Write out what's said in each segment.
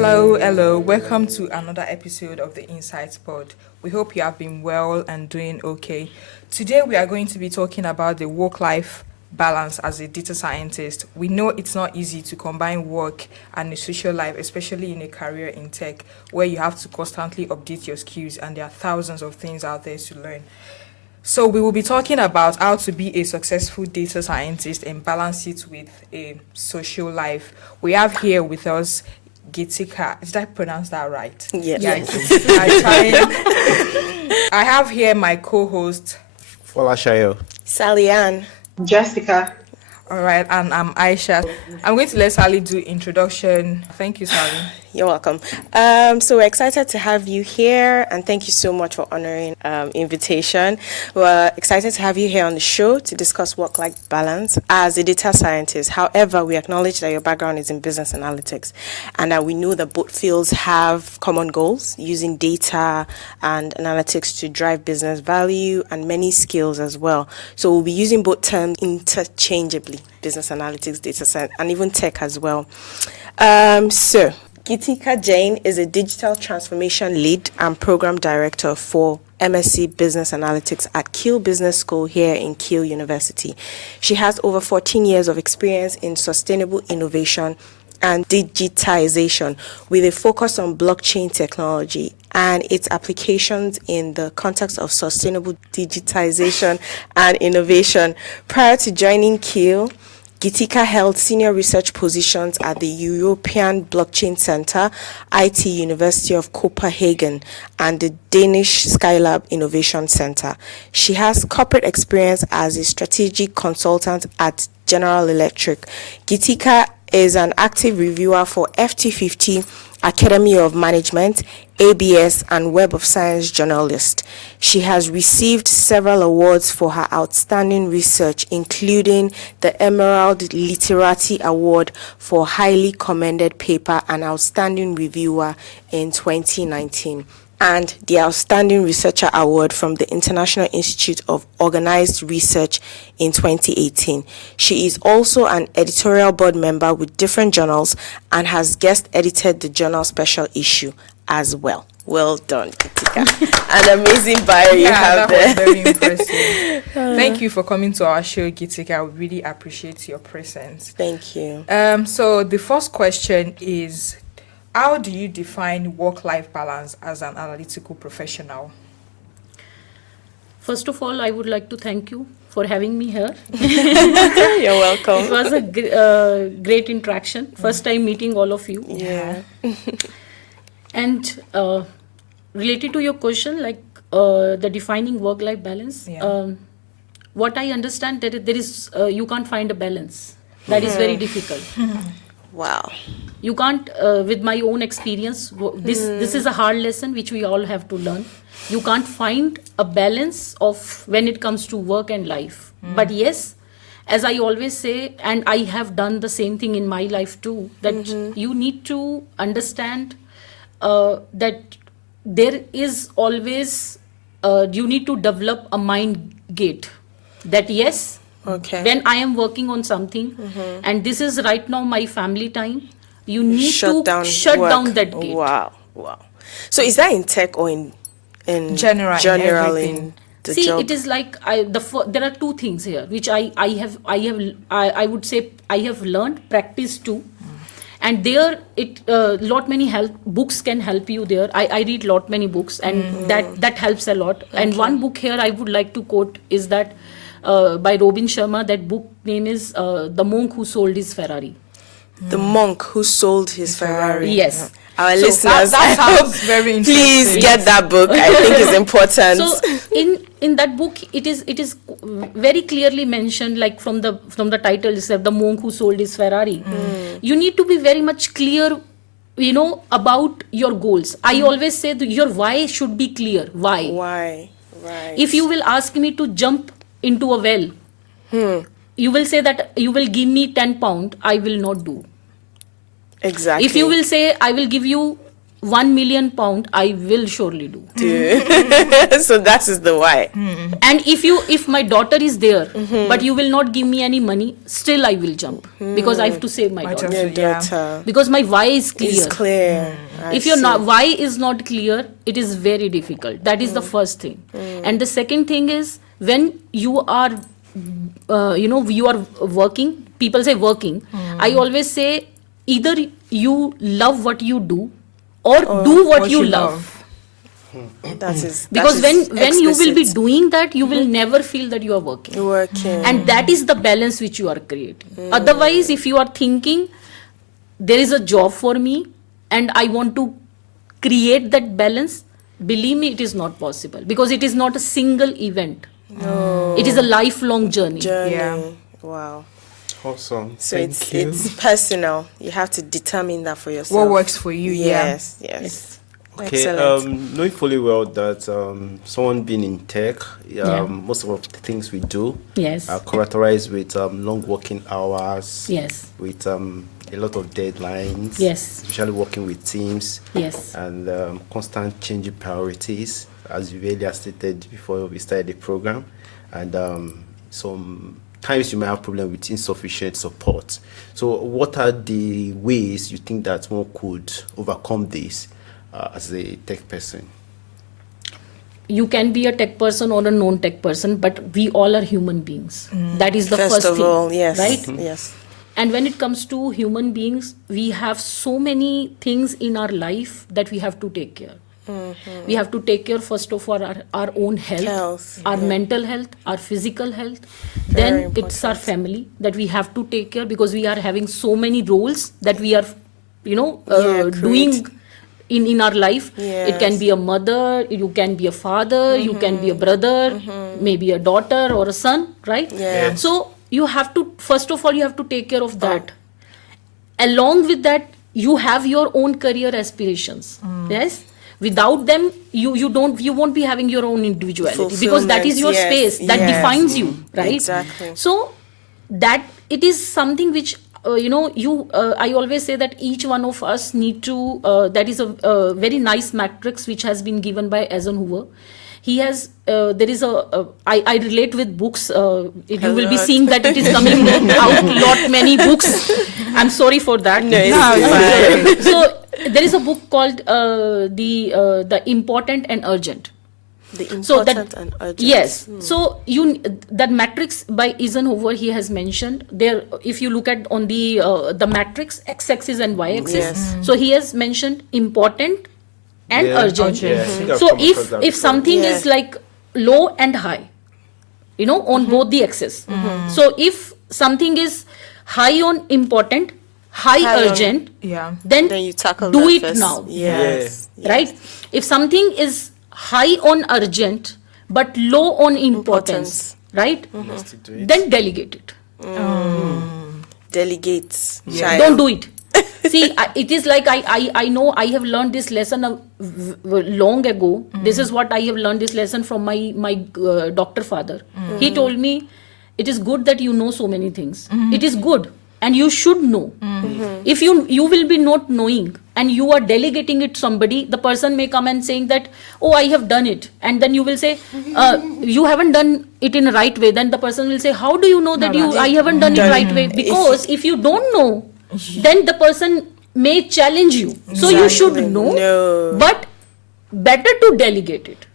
Hello. Welcome to another episode of the Insights Pod. We hope you have been well and doing okay. Today we are going to be talking about the work-life balance as a data scientist. We know it's not easy to combine work and a social life, especially in a career in tech, where you have to constantly update your skills and there are thousands of things out there to learn. So we will be talking about how to be a successful data scientist and balance it with a social life. We have here with us Geetika. Did I pronounce that right? Yes. Yeah, I have here my co-host Folashayo. Sally Ann. Jessica. All right, and I'm Aisha. I'm going to let Sally do introduction. Thank you, Sally. You're welcome. So we're excited to have you here, and thank you so much for honoring invitation. We're excited to have you here on the show to discuss work-life balance as a data scientist. However, we acknowledge that your background is in business analytics, and that we know that both fields have common goals, using data and analytics to drive business value and many skills as well. So we'll be using both terms interchangeably, business analytics, data science, and even tech as well. So Geetika Jain is a digital transformation lead and program director for MSc Business Analytics at Keele Business School here in Keele University. She has over 14 years of experience in sustainable innovation and digitization with a focus on blockchain technology and its applications in the context of sustainable digitization and innovation. Prior to joining Keele, Geetika held senior research positions at the European Blockchain Center, IT University of Copenhagen, and the Danish Skylab Innovation Center. She has corporate experience as a strategic consultant at General Electric. Geetika is an active reviewer for FT50, Academy of Management, ABS, and Web of Science journalist. She has received several awards for her outstanding research, including the Emerald Literati Award for Highly Commended Paper and Outstanding Reviewer in 2019, and the Outstanding Researcher Award from the International Institute of Organized Research in 2018. She is also an editorial board member with different journals and has guest edited the journal special issue as well. Well done, Geetika. An amazing bio you have there. That was very impressive. Thank you for coming to our show, Geetika. We really appreciate your presence. Thank you. So the first question is, how do you define work-life balance as an analytical professional? First of all, I would like to thank you for having me here. You're welcome. It was a great interaction. First time meeting all of you. Yeah. And related to your question, like the defining work-life balance, what I understand that there is you can't find a balance. That is very difficult. Wow. You can't, with my own experience, this is a hard lesson which we all have to learn. You can't find a balance of when it comes to work and life. But yes, as I always say, and I have done the same thing in my life too, that you need to understand that there is always, you need to develop a mind gate that yes, when I am working on something and this is right now my family time, you need to shut down that gate. Wow. So is that in tech or in general in the See, job? it is like there are two things here which I would say I have learned, practiced too. And there, lot many books can help you there. I read lot many books, and that helps a lot. Okay. And one book here I would like to quote is that by Robin Sharma. That book name is The Monk Who Sold His Ferrari. The Monk Who Sold His Ferrari. Yes. Our listeners, that sounds very interesting. Please get that book. I think it's important. So in that book, it is very clearly mentioned, like from the title itself, The Monk Who Sold His Ferrari. You need to be very much clear, about your goals. I always say that your why should be clear. Why? Why? Right. If you will ask me to jump into a well, you will say that you will give me 10 pounds, I will not do. Exactly. If you will say I will give you 1 million pound, I will surely do. So that is the why. And if my daughter is there, but you will not give me any money, still I will jump, because I have to save my daughter. Your Yeah. daughter Because my why is clear. is clear. If your why is not clear, it is very difficult. That is the first thing. And the second thing is, when you are you are working, people say working, I always say, either you love what you do, or do what you love. That is Because that is when you will be explicit. doing that, you will never feel that you are working. Working. And that is the balance which you are creating. Otherwise, if you are thinking there is a job for me and I want to create that balance, believe me, it is not possible, because it is not a single event. It is a lifelong journey. Yeah. Wow. Awesome. So Thank you. it's personal. You have to determine that for yourself. What works for you? Yes. Yes. Okay, Excellent. knowing fully well that someone being in tech, most of the things we do Yes. are characterized with long working hours, Yes. with a lot of deadlines, Yes. especially working with teams, Yes. and constant changing priorities, as you earlier stated before we started the program. And sometimes you might have problem with insufficient support. So what are the ways you think that one could overcome this as a tech person? You can be a tech person or a non-tech person, but we all are human beings. That is the first of thing, all, yes. right? Yes. And when it comes to human beings, we have so many things in our life that we have to take care. We have to take care, first of all, our own health, our mental health, our physical health. Then it's our family that we have to take care, because we are having so many roles that we are, doing in our life. It can be a mother, you can be a father, you can be a brother, maybe a daughter or a son, right? Yeah. So you have to, first of all, you have to take care of that. Along with that, you have your own career aspirations. Yes. Without them, you won't be having your own individuality, because that is your Fulfillment, space that yes. defines you, right? Exactly. So that it is something which I always say that each one of us need to. That is a very nice matrix which has been given by Eisenhower. He has. There is I relate with books. You will be seeing that it is coming out lot many books. I'm sorry for that. No, it's fine. So there is a book called the Important and Urgent. The important So that, and urgent. yes. So that matrix by Eisenhower, he has mentioned there. If you look at on the matrix, x-axis and y-axis. Yes. So he has mentioned important and Yeah, urgent. yeah, I think I've So come across that if before. something Yeah. is like low and high, on both the axes. So if something is high on important, high High on- urgent, Yeah. then Then you tackle do that it first. now. Yes. Right? If something is high on urgent but low on importance, right? Let's do it. Then delegate it. Delegates. Yeah. Don't do it. See, it is like I know I have learned this lesson long ago. This is what I have learned this lesson from my doctor father. He told me, it is good that you know so many things. It is good. And you should know. If you will be not knowing and you are delegating it to somebody, the person may come and saying that, oh, I have done it. And then you will say, you haven't done it in the right way. Then the person will say, how do you know that I haven't done it right way? Because if you don't know, then the person may challenge you. So you should know. No. But better to delegate it.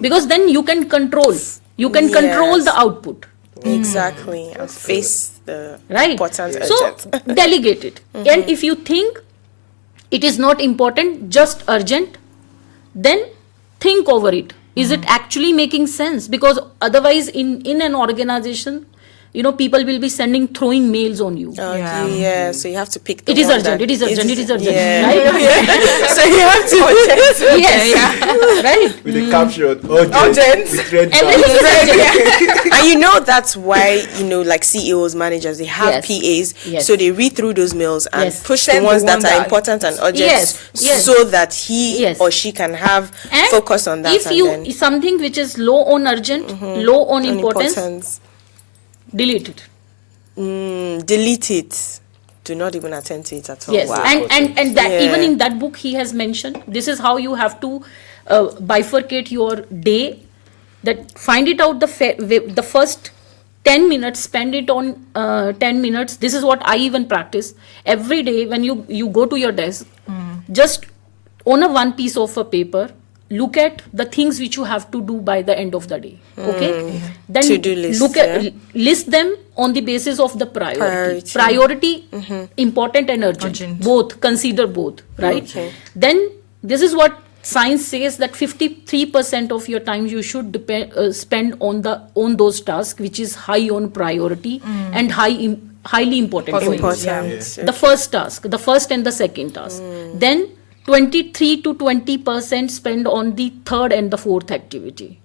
Because then you can control. You can control Yes. the output. Exactly. And face the Right. important So urgent. delegate it. And if you think it is not important, just urgent, then think over it. Is it actually making sense? Because otherwise in an organization, people will be throwing mails on you. Okay, Yeah. yeah. So you have to pick the It is one urgent, that it is urgent, it is urgent. Yeah. Right? So you have to Yes. Right? With the caption, urgent, with red Everything is urgent. and that's why like CEOs, managers, they have Yes. PAs, Yes. so they read through those mails and Yes. push Send the the ones one that are that- important and urgent, Yes, yes. so that he Yes. or she can have And focus on that. if and you then something which is low on urgent, low on importance, delete it. delete it. do not even attend to it at all. Yes, Wow. and that Yeah. even in that book he has mentioned this is how you have to bifurcate your day. That find it out the first 10 minutes, spend it on 10 minutes. This is what I even practice every day. When you go to your desk, just on a one piece of a paper, look at the things which you have to do by the end of the day. Okay, then To-do list, look at list them on the basis of the priority, important and urgent. Both, consider both, right? Okay. Then this is what science says, that 53% of your time you should spend on those tasks which is high on priority and highly important for you. Important. The first task, the first and the second task. Then 23 to 20% spend on the third and the fourth activity.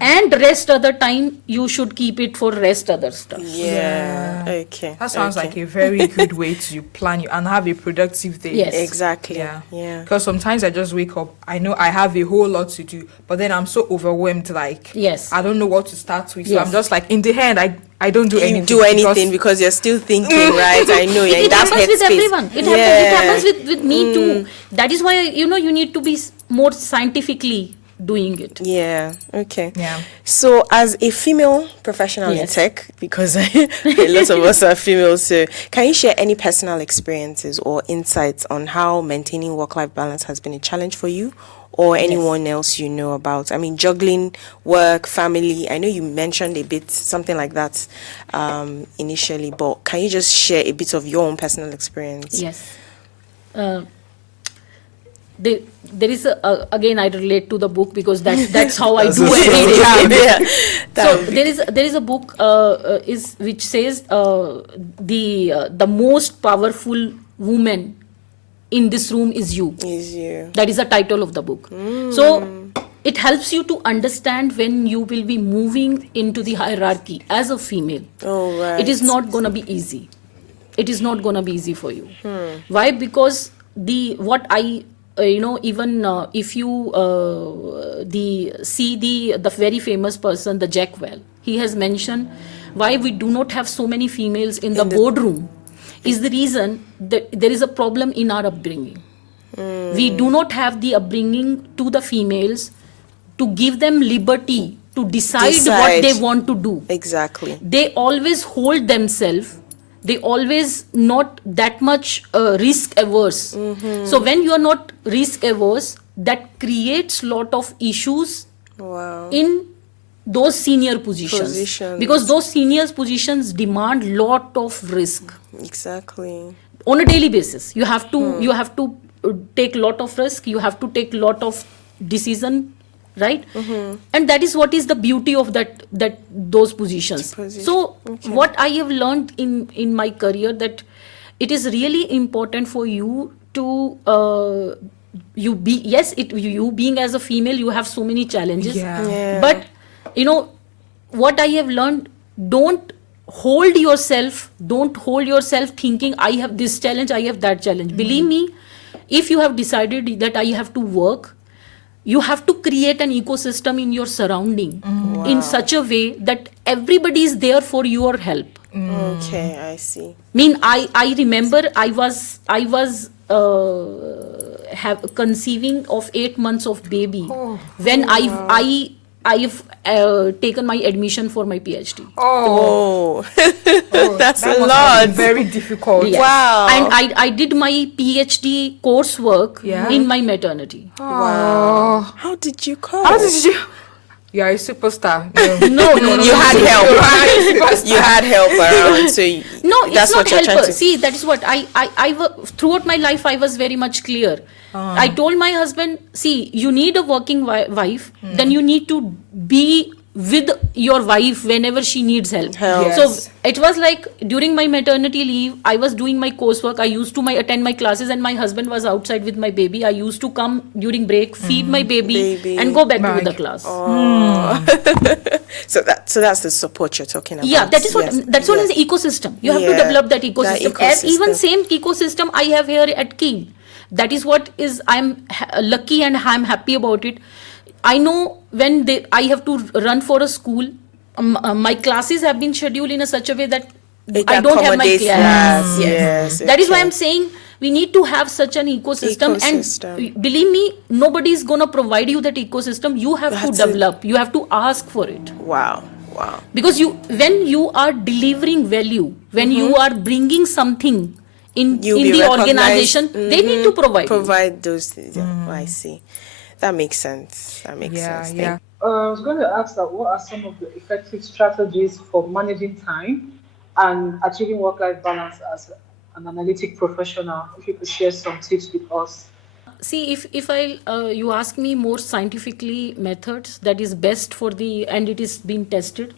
And rest other time you should keep it for rest other stuff. Yeah. Okay. That sounds like a very good way to plan you and have a productive day. Yes. Exactly. Yeah. Yeah. Because sometimes I just wake up, I know I have a whole lot to do, but then I'm so overwhelmed, like, Yes. I don't know what to start with. So Yes. I'm just like, in the end, I don't do You anything. do anything because you're still thinking, right? I know. Yeah, It that's happens with headspace. everyone. It happens with me too. That is why you need to be more scientifically doing it. Yeah. Okay. Yeah. So, as a female professional in Yes. tech, because a lot of us are females, so can you share any personal experiences or insights on how maintaining work-life balance has been a challenge for you, or anyone else you know about? I mean, juggling work, family. I know you mentioned a bit something like that initially, but can you just share a bit of your own personal experience? Yes. There is again I relate to the book because that's how I do it. So there is a book which says the most powerful woman in this room is you. Is you. That is the title of the book. So it helps you to understand when you will be moving into the hierarchy as a female. Oh, right. It is not going to be easy. It is not going to be easy for you. Why? Because even if you see the very famous person, the Jack Well, he has mentioned why we do not have so many females in the boardroom is the reason that there is a problem in our upbringing. We do not have the upbringing to the females to give them liberty to decide what they want to do. Exactly. They always hold themselves. They always not that much risk averse. So when you are not risk averse, that creates lot of issues Wow. in those senior positions. Because those senior positions demand lot of risk Exactly. on a daily basis. You have to take lot of risk. You have to take lot of decision, right? And that is what is the beauty of those positions. So what I have learned in my career, that it is really important for you to you being as a female, you have so many challenges. Yeah. But what I have learned, don't hold yourself thinking I have this challenge, I have that challenge. Believe me, if you have decided that I have to work, you have to create an ecosystem in your surrounding in such a way that everybody is there for your help. Okay, I see. I remember I was conceiving of 8 months of baby when I've taken my admission for my PhD. Oh, that's a lot. Very difficult. Yes. Wow. And I did my PhD coursework in my maternity. Oh. How did you cope? How did you? You are a superstar. No. You had help. You had help around, so No, that's it's what not you're trying helper. to. See, that is what throughout my life I was very much clear. I told my husband, see, you need a working wife, then you need to be with your wife whenever she needs help. Yes. So it was like during my maternity leave, I was doing my coursework. I used to attend my classes, and my husband was outside with my baby. I used to come during break, feed my baby, and go back to the class. So that's the support you're talking about. Yeah, that is what Yes. that's what is the ecosystem. You have to develop that ecosystem. Even same ecosystem I have here at King. That is what is I'm lucky and I'm happy about it. I know when I have to run for a school, my classes have been scheduled in such a way that I don't have my accommodates clients. that. Yes, That is why okay. I'm saying we need to have such an ecosystem. Ecosystem. And believe me, nobody is going to provide you that ecosystem. You have to develop. You have to ask for it. Wow. Because when you are delivering value, when you are bringing something in You'll be the recognized. organization, they need to provide you. Those things. Yeah. Oh, I see. That makes sense. Yeah. I was going to ask that what are some of the effective strategies for managing time and achieving work-life balance as an analytic professional? If you could share some tips with us. See, if I you ask me more scientifically methods that is best for and it is being tested.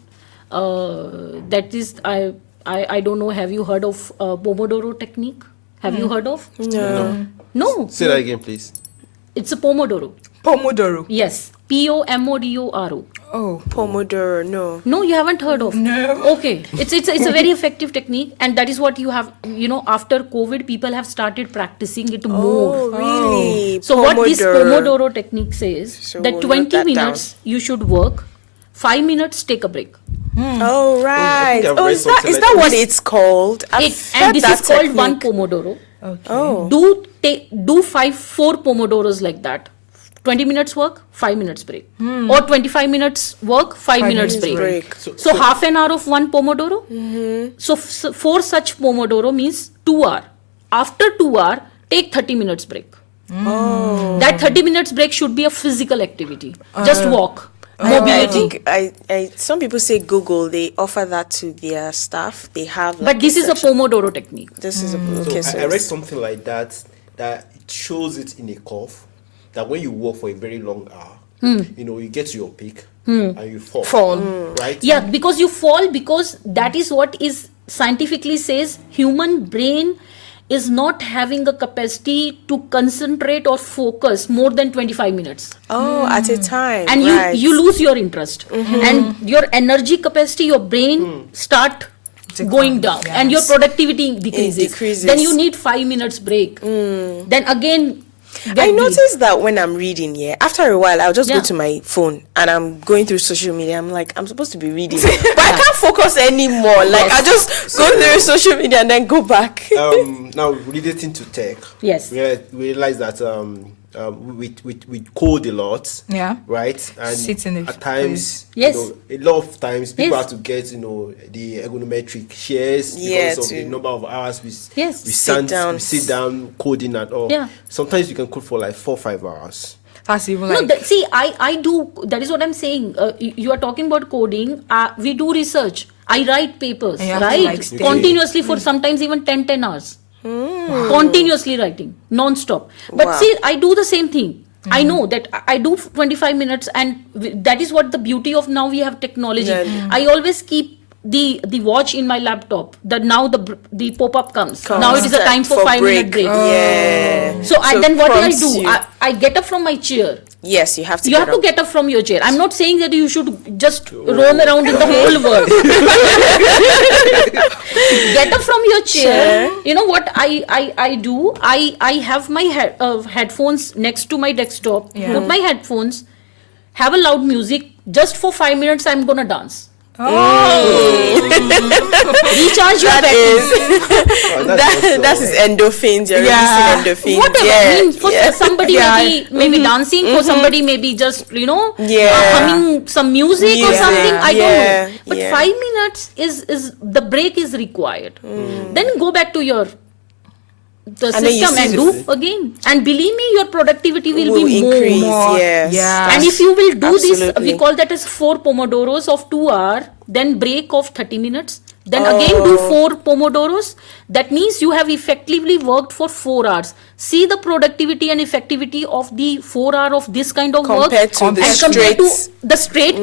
That is I don't know. Have you heard of Pomodoro technique? Have you heard of? No. Say that again, please. It's a Pomodoro. Pomodoro. Yes, Pomodoro. Oh, Pomodoro. No, you haven't heard of. No. Okay, it's a very effective technique, and that is what you have. After COVID, people have started practicing it more. Oh, really? So what this Pomodoro technique says So that we'll note 20 that minutes you should work, 5 minutes take a break. Oh, right. I've Oh, read is that something like that this. what it's called? And this is called one Pomodoro. Oh. Do 4 Pomodoros like that. 20 minutes work, 5 minutes break. Or 25 minutes work, 5 minutes break. So half an hour of one Pomodoro. So 4 such Pomodoro means 2 hours. After 2 hours, take 30 minutes break. That 30 minutes break should be a physical activity. Just walk. Mobility. I think some people say Google, they offer that to their staff. They have. But this is a Pomodoro technique. This is a So I read something like that it shows it in a curve that when you walk for a very long hour, you get to your peak and you fall. Right? Yeah, because you fall, because that is what is scientifically says human brain is not having a capacity to concentrate or focus more than 25 minutes. Oh, at a time. And right. you lose your interest. And your energy capacity, your brain start going down, and your productivity decreases. Then you need 5 minutes break. Then again, I noticed that when I'm reading, after a while, I'll just go to my phone and I'm going through social media. I'm like, I'm supposed to be reading, but I can't focus anymore. Like, I just go through social media and then go back. Now, relating to tech, Yes. we realize that we code a lot, Yeah. right? And Sit in the at times, Yes. a lot of times people Yes. have to get the ergonometric shares Yeah, because of the to- number of hours we sit down coding and all. Yeah. Sometimes you can code for like 4 or 5 hours. that's even No, like see, I do. That is what I'm saying. You are talking about coding. We do research. I write papers, And you have to, right? like, stay. Continuously for sometimes even 10 hours. Continuously writing, non-stop. But Wow. see, I do the same thing. I know that I do 25 minutes, and that is what the beauty of now we have technology. Yeah. I always keep the watch in my laptop. That now the pop-up comes. Now it is a time for 5 minute break. Yeah. So then what do I prompts do? you. I get up from my chair. Yes, you have to. You have to get up from your chair. I'm not saying that you should just roam around in the whole world. Get up from your chair. You know what I do? I have my headphones next to my desktop. Yeah. Put my headphones. Have a loud music. Just for 5 minutes, I'm gonna dance. Recharge your batteries. That's his endorphins. You're Yeah. releasing endorphins. Whatever. I mean, for somebody Yeah. maybe dancing, for somebody maybe just Yeah. humming some music or Music. something. I don't Yeah. know. But Yeah. 5 minutes is the break is required. Then go back to your And then you system and see do again. And believe me, your productivity will be increase. more. Yes. Yeah. And if you will do this, Absolutely. we call that as 4 Pomodoros of 2 hours, then break of 30 minutes. Then again do 4 Pomodoros. That means you have effectively worked for 4 hours. See the productivity and effectivity of the 4 hours of this kind of work. Compared to the and compared to straight. the straight,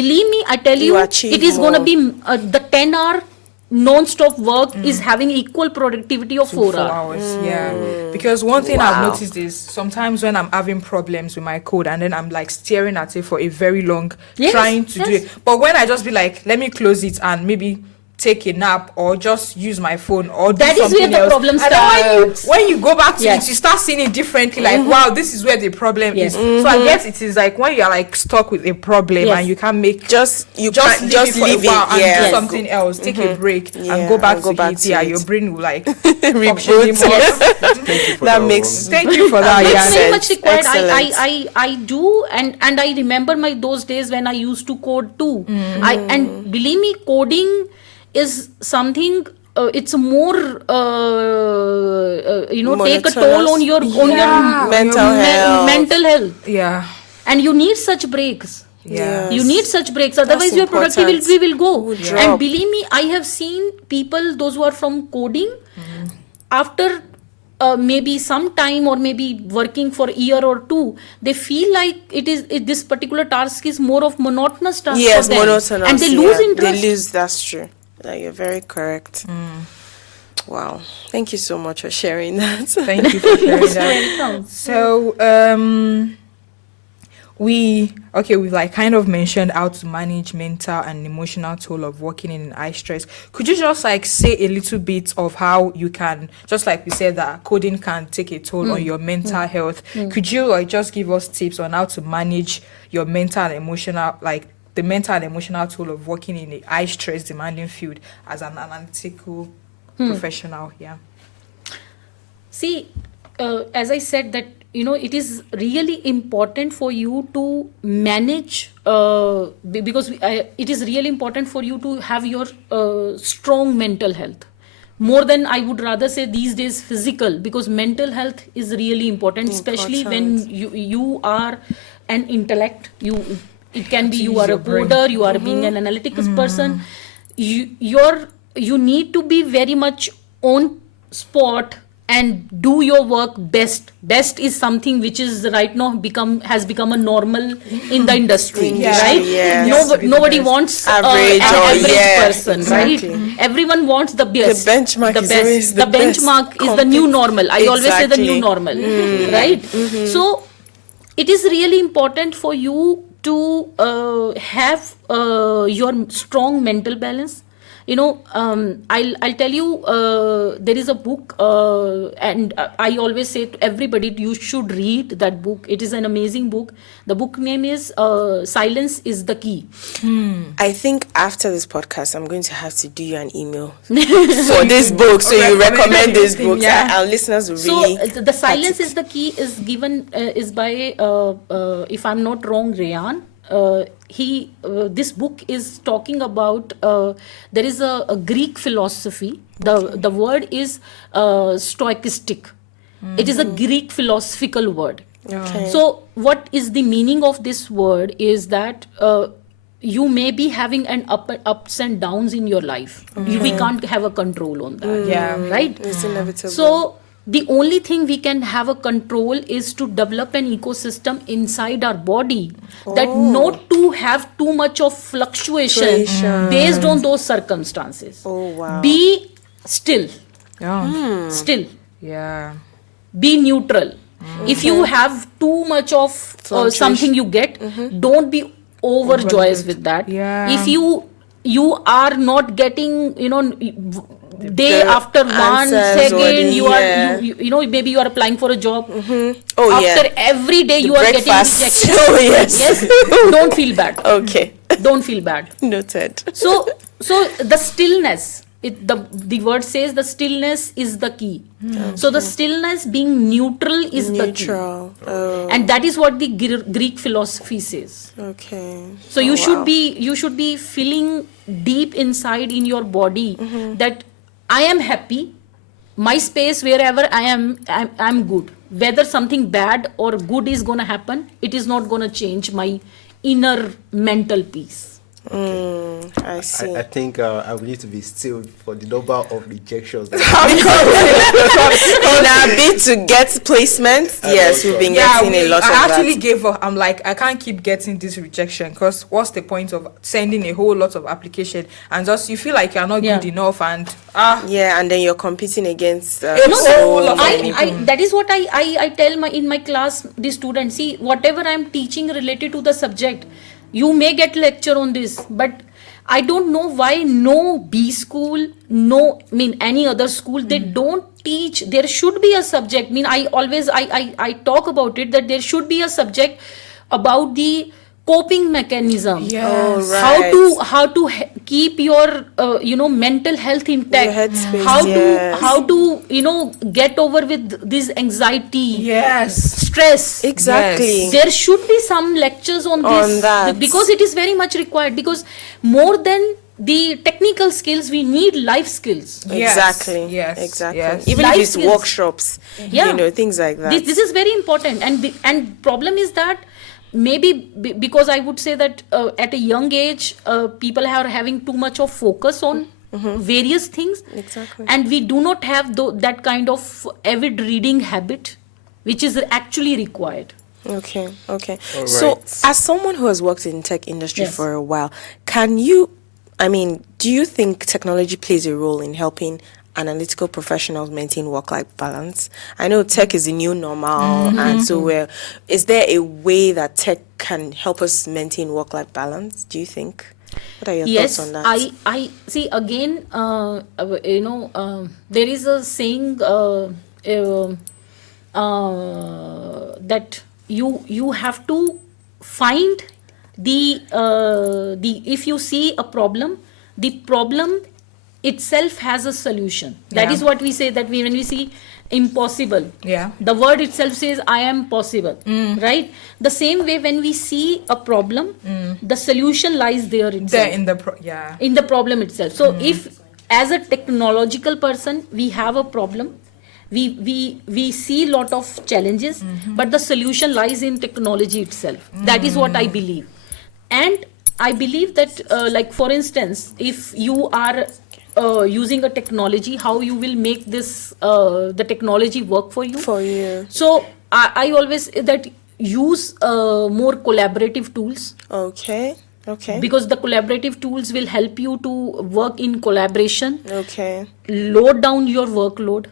believe me, I tell You you, achieve it is going to more. be the 10-hour non-stop work is having equal productivity of 4 hours. Yeah. Because one thing I've noticed is sometimes when I'm having problems with my code and then I'm like staring at it for a very long Yes, trying to do yes. it. But when I just be like, let me close it and maybe take a nap or just use my phone or do That is where something the else. problem And then starts. when you go back to Yes. it, you start seeing it differently. Like, wow, this is where the problem Yes. is. So I guess it is like when you're like stuck with a problem Yes. and you can't make Just leave leave it for a while and yeah. do something else. Take a break Yeah, and go back and go to back it. to Yeah, it. your brain will like Reboot. function more. Thank you for That that makes- one. Thank you for that. It's Yeah. very sense. much required. Excellent. I do, and I remember those days when I used to code too. And believe me, coding is something. It's more take a toll on your mental health, Yeah. and you need such breaks. Yeah. You need such breaks, otherwise your important. productivity will go. Would drop. And believe me, I have seen people, those who are from coding, after maybe some time or maybe working for a year or two, they feel like this particular task is more of monotonous task Yes, for them, monotonous. and they lose yeah. interest. They lose. That's true. Like, you're very correct. Wow. Thank you so much for sharing that. Thank you for sharing that. So, we've like kind of mentioned how to manage mental and emotional toll of working in high stress. Could you just like say a little bit of how you can, just like we said that coding can take a toll on your mental health. Could you like just give us tips on how to manage your mental and emotional, like the mental and emotional toll of working in a high stress demanding field as an analytical professional? Yeah. See, as I said that, it is really important for you to manage, because it is really important for you to have your strong mental health. More than, I would rather say these days, physical, because mental health is really important, especially when you are an intellect. It can be you are a coder, you are being an analytical person. You need to be very much on spot and do your work best. Best is something which is right now has become a normal in the industry, Yeah, right? yes. Nobody wants Average an or- average yeah, person, exactly. right? Everyone wants the best. The benchmark is always the best. benchmark is the new normal. I always say the new Exactly. normal, right? So it is really important for you to have your strong mental balance. I'll tell you, there is a book, and I always say to everybody, you should read that book. It is an amazing book. The book name is Silence is the Key. I think after this podcast, I'm going to have to do you an email for this book. So you recommend this book. Yeah. Our listeners will really. So the Silence is the Key is given is by if I'm not wrong, Rayan. This book is talking about there is a Greek philosophy. The word is stoicistic. It is a Greek philosophical word. Okay. So what is the meaning of this word is that you may be having an ups and downs in your life. We can't have a control on that. Yeah. Right? It's inevitable. So the only thing we can have a control is to develop an ecosystem inside our body that not to have too much of fluctuation based on those circumstances. Oh, wow. Be still. Yeah. Still. Yeah. Be neutral. If you have too much of something you get, don't be overjoyous with that. Yeah. If you are not getting, day The after one answers or second, the- you are yeah. maybe you are applying for a job. Oh, After yeah. every day The you are getting breakfast. rejected. Oh, yes. Yes. Don't feel bad. Okay. Don't feel bad. Noted. So the stillness, the word says the stillness is the key. So the stillness, being neutral, is the key. Neutral. Oh, And that is what the Greek philosophy says. okay. So you wow. should be feeling deep inside in your body that I am happy. My space, wherever I am, I'm good. Whether something bad or good is gonna happen, it is not gonna change my inner mental peace. I see. I think I will need to be still for the number of rejections. In our bid to get placements, yes, we've been getting a lot of I actually that. gave up. I'm like, I can't keep getting this rejection because what's the point of sending a whole lot of application and just you feel like you're not good enough and Yeah, and then you're competing against No, so no, many that is what I tell in my class, the students. See, whatever I'm teaching related to the subject, you may get lecture on this, but I don't know why no B school, any other school, they don't teach. There should be a subject. I talk about it, that there should be a subject about the coping mechanism. Yes. Oh, right. How to keep your mental health intact. Your headspace, yes. How to get over with this anxiety. Yes. Stress. Exactly. Yes. There should be some lectures on this, that. because it is very much required, because more than the technical skills, we need life skills. Yes. Exactly. Yes. Exactly. Yes. Even Life if it's skills. workshops, things like that. This is very important, and problem is that maybe because I would say that at a young age, people are having too much of focus on various things. Exactly. And we do not have that kind of avid reading habit, which is actually required. Okay. All So, right. as someone who has worked in tech industry Yes. for a while, do you think technology plays a role in helping analytical professionals maintain work-life balance? I know tech is the new normal, and so is there a way that tech can help us maintain work-life balance, do you think? What are your Yes, thoughts on that? I see. Again, there is a saying that you have to find the if you see a problem, the problem itself has a solution. That Yeah. is what we say, that when we see impossible, Yeah. the word itself says I am possible, right? The same way, when we see a problem, the solution lies there itself, There in the problem itself. So if as a technological person we have a problem, we see lot of challenges, but the solution lies in technology itself. That is what I believe. And I believe that like for instance, if you are using a technology, how you will make this the technology work for you. So I always say that use more collaborative tools, Okay. because the collaborative tools will help you to work in collaboration, Okay. load down your workload,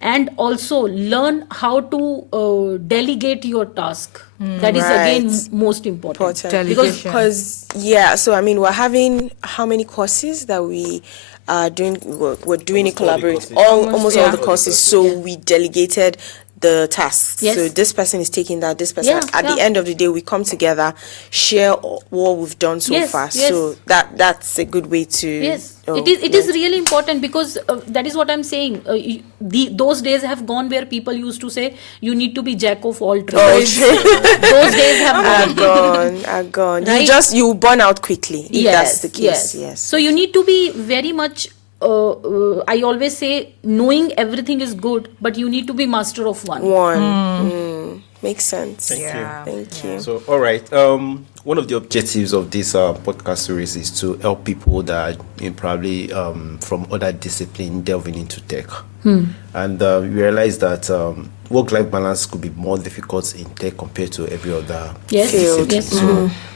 and also learn how to delegate your task. That is again Right. most important. Delegation. Because we're having how many courses that we are doing? We're doing it Almost collaborative. all the courses. Almost all Yeah. the courses. So we delegated the tasks. Yes. So this person is taking that. This person. Yeah, At the yeah. end of the day, we come together, share what we've done so Yes, far. yes. So that's a good way to. Yes, it is really important, because that is what I'm saying. Those days have gone where people used to say you need to be jack of all trades. Those days have gone. Are gone. Right? You burn out quickly if that's the case. Yes. So you need to be very much. I always say knowing everything is good, but you need to be master of one. Makes sense. Thank you. Thank you. So, all right. One of the objectives of this podcast series is to help people that are probably from other disciplines delving into tech. And we realize that work-life balance could be more difficult in tech compared to every other Yes, discipline. yes.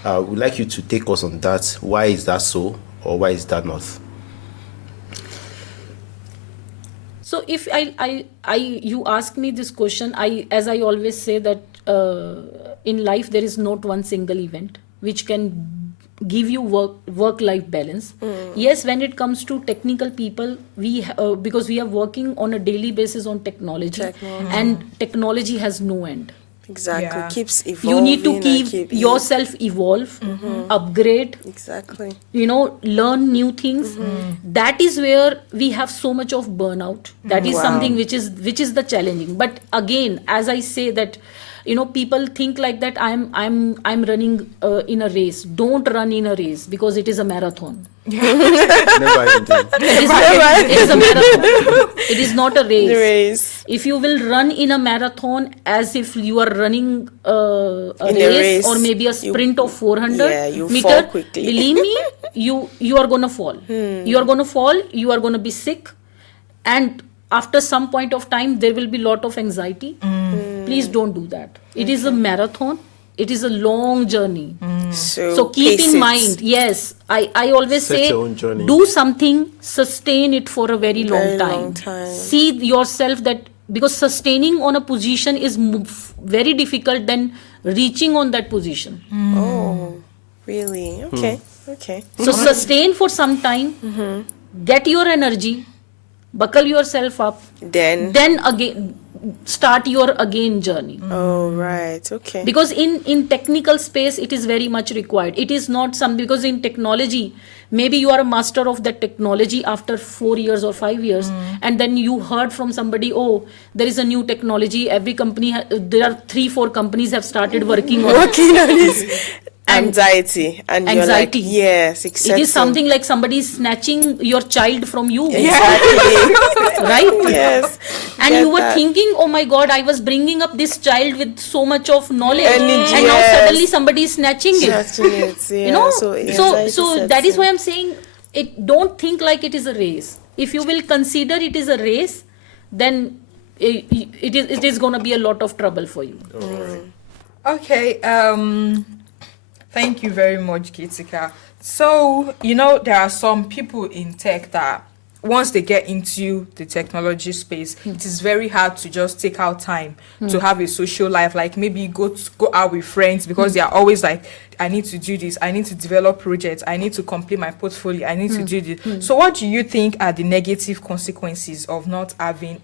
So, we'd like you to take us on that. Why is that so, or why is that not? So if you ask me this question, as I always say that in life there is not one single event which can give you work-life balance. Yes, when it comes to technical people, because we are working on a daily basis on technology. And technology has no end. Exactly. Yeah. Keeps evolving. You need to and keep yourself evolve, upgrade, Exactly. learn new things. That is where we have so much of burnout. That is something which is the challenging. But again, as I say that, people think like that I'm running in a race. Don't run in a race, because it is a marathon. Never ending. It is a marathon. It is not a race. The race. If you will run in a marathon as if you are running a In a race, or maybe a sprint of 400 you meter, fall quickly. believe me, you are gonna fall. You are gonna fall. You are gonna be sick, and after some point of time there will be lot of anxiety. Please don't do that. It is a marathon. It is a long journey. So keep pace in it. mind, yes, I always Set say, your own journey. do something, sustain it for a very long long time. time. See yourself that, because sustaining on a position is very difficult than reaching on that position. Oh, Really? Okay. Okay. So sustain for some time, get your energy, buckle yourself up, Then. then again start your again journey. Oh, right. Okay. Because in technical space it is very much required. It is not some, because in technology maybe you are a master of that technology after 4 years or 5 years, and then you heard from somebody, oh, there is a new technology, every company there are 3-4 companies have started working on it. Working on this anxiety. And you're like, Anxiety. yes, It accepting. is something like somebody is snatching your child from you. Exactly. Right? Yes. And Get you were that. thinking, oh my god, I was bringing up this child with so much of knowledge, Energy, and now yes. suddenly somebody is snatching it. Snatching it, yeah. You know, so so that is why I'm saying it. Don't think like it is a race. If you will consider it is a race, then it is going to be a lot of trouble for you. Okay, thank you very much, Geetika. So, there are some people in tech that once they get into the technology space, it is very hard to just take out time to have a social life. Like maybe go out with friends because they are always like, I need to do this, I need to develop projects, I need to complete my portfolio, I need to do this. So what do you think are the negative consequences of not having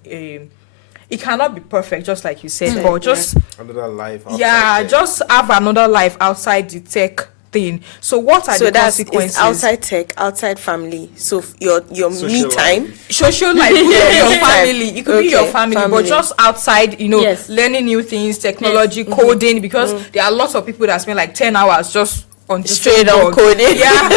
it cannot be perfect, just like you said, but just Another life. outside yeah, there. just have another life outside the tech thing. So what are So the that's consequences? it's outside tech, outside family. So your Social me life. time. Social life, it could be your Me time. family, it could be your Okay, family, family. but just outside, Yes. learning new things, technology, coding, because there are lots of people that spend like 10 hours just on the Straight same on board. coding. Yeah,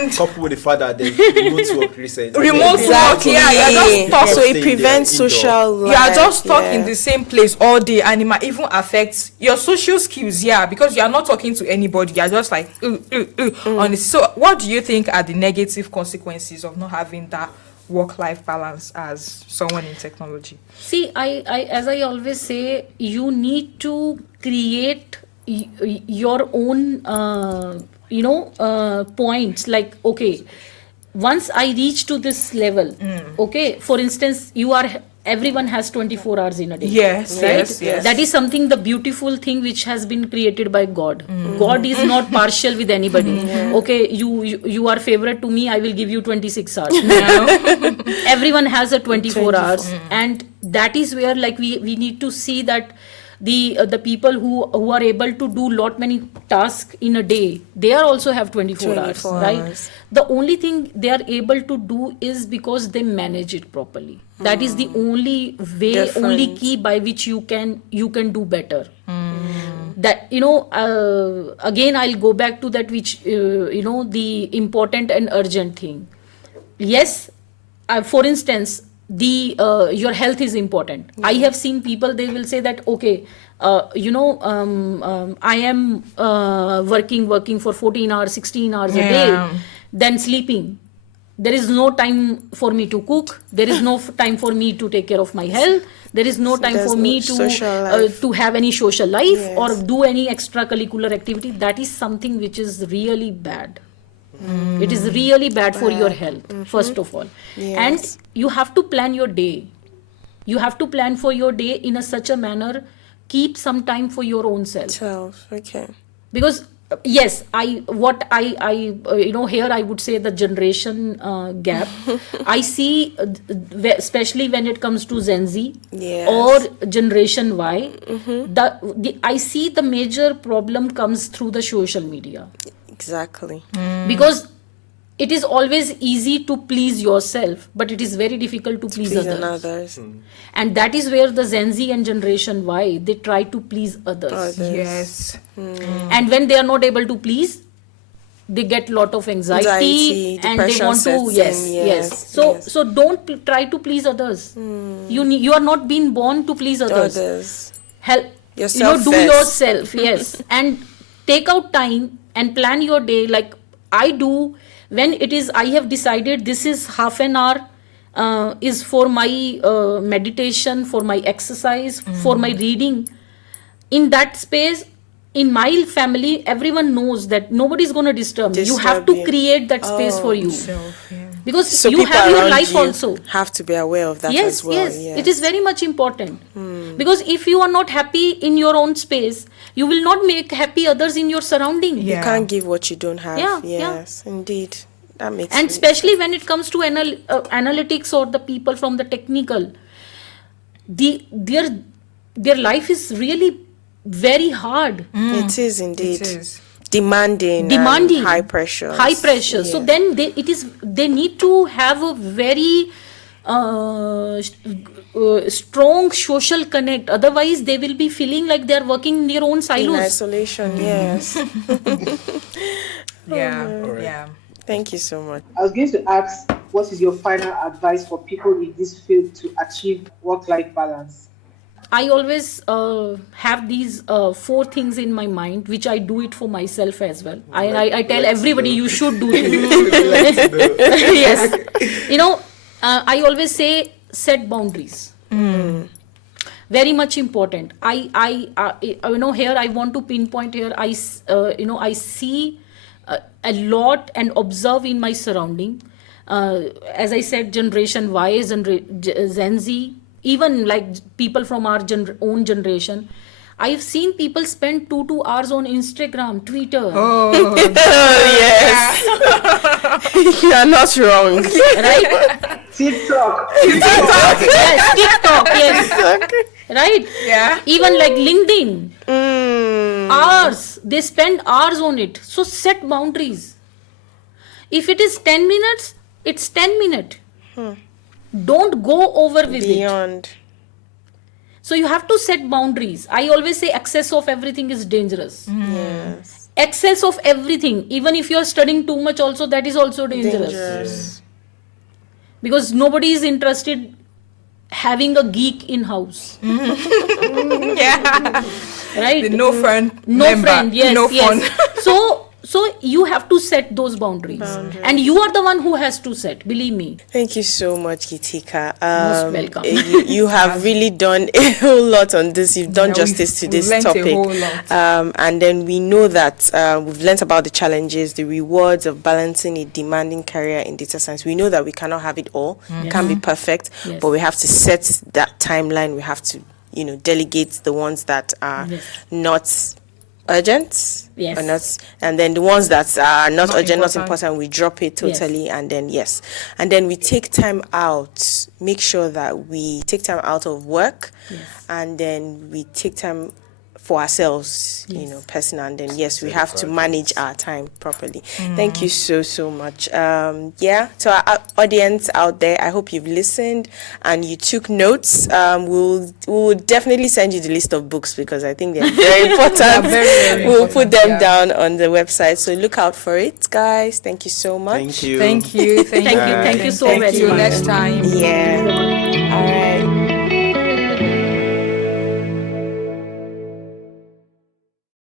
and Coupled with the fact that there's remote work recently. Remote work, yeah, you're just stuck. So Staying it there prevents indoor. social life. you are just stuck yeah. in the same place all day, and it might even affect your social skills, because you are not talking to anybody, you are just like on it. So what do you think are the negative consequences of not having that work-life balance as someone in technology? See, I as I always say, you need to create your own points. Like, okay, once I reach to this level, okay, for instance, everyone has 24 hours in a day. Yes, right? yes. That is something, the beautiful thing which has been created by God. God is not partial with anybody. Okay, you are favorite to me, I will give you 26 hours. Everyone has a 24 hours, and that is where like we need to see that the people who are able to do lot many tasks in a day, they are also have 24 hours, 24 right? hours. The only thing they are able to do is because they manage it properly. That is the only way, Different. only key by which you can do better. That again I'll go back to that, which the important and urgent thing. Yes, for instance, your health is important. I have seen people, they will say that, okay, I am working for 14 hours, 16 hours a day, then sleeping. There is no time for me to cook. There is no time for me to take care of my health. There is no time There's for no me social life. to have any social life Yes. or do any extracurricular activity. That is something which is really bad. It is really bad for your health, first of all. Yes. And you have to plan your day. You have to plan for your day in such a manner, keep some time for your own self. 12. Okay. Because yes, here I would say the generation gap. I see, especially when it comes to Gen Z Yes. or Generation Y, I see the major problem comes through the social media. Exactly. Because it is always easy to please yourself, but it is very difficult to please Pleasing others. others. And that is where the Gen Z and Generation Y, they try to please others. Others. Yes. And when they are not able to please, they get lot of anxiety and they depression want to sets yes in, yes. yes. So don't try to please others. You are not being born to please others. Help Yourself do first. yourself, yes. And take out time and plan your day like I do. When it is, I have decided this is half an hour is for my meditation, for my exercise, for my reading. In that space, in my family, everyone knows that nobody is going to disturb me. You have to Disturb you. create that space for you. Self, yeah. Because So you people have your around life you also. have to be aware of that Yes, as well. yes, it is very much important. Because if you are not happy in your own space, you will not make happy others in your surrounding. You Yeah. can't give what you don't have. Yeah, yeah. Yes, indeed. That makes And sense. especially when it comes to analytics or the people from the technical, their life is really very hard. It is indeed. It is. Demanding, Demanding, high pressure. high pressure. So then they need to have a very strong social connect. Otherwise, they will be feeling like they are working in their own in silos. isolation, yes. Yeah. Yeah. Thank you so much. I was going to ask, what is your final advice for people in this field to achieve work-life balance? I always have these 4 things in my mind, which I do it for myself as well. I tell everybody you should do it. Yes. I always say set boundaries. Very much important. Here I want to pinpoint here. I see a lot and observe in my surrounding. As I said, Generation Y, Gen Z, even like people from our own generation. I've seen people spend 2 hours on Instagram, Twitter, Oh, yes. You are not wrong. right? TikTok. Yes, TikTok, yes. Right? Yeah. Even like LinkedIn. Hours. They spend hours on it. So set boundaries. If it is 10 minutes, it's 10 minutes. Don't go over with it. Beyond. So you have to set boundaries. I always say excess of everything is dangerous. Yes. Excess of everything. Even if you are studying too much also, that is also dangerous. Because nobody is interested having a geek in house. Yeah. Right? The no friend. No member. friend, yes, No yes. fun. So you have to set those boundaries. And you are the one who has to set, believe me. Thank you so much, Geetika. Most welcome. You have really done a whole lot on this. You've done justice to this we've learnt a topic. whole lot. And then we know that we've learnt about the challenges, the rewards of balancing a demanding career in data science. We know that we cannot have it all. It can't be perfect, Yes. but we have to set that timeline. We have to, delegate the ones that are not urgent. Yes. Or not, and then the ones that are not urgent, not important. important, we drop it totally, and then and then we take time out. Make sure that we take time out of work, and then we take time for ourselves, personal, and then we have to manage our time properly. Thank you so much. To our audience out there, I hope you've listened and you took notes. We'll definitely send you the list of books because I think they're very important. very We'll important, put them down on the website, so look out for it, guys. Thank you so much. Thank you. Thank you. Thank you so Thank very you. much. Next time. Yeah. All right.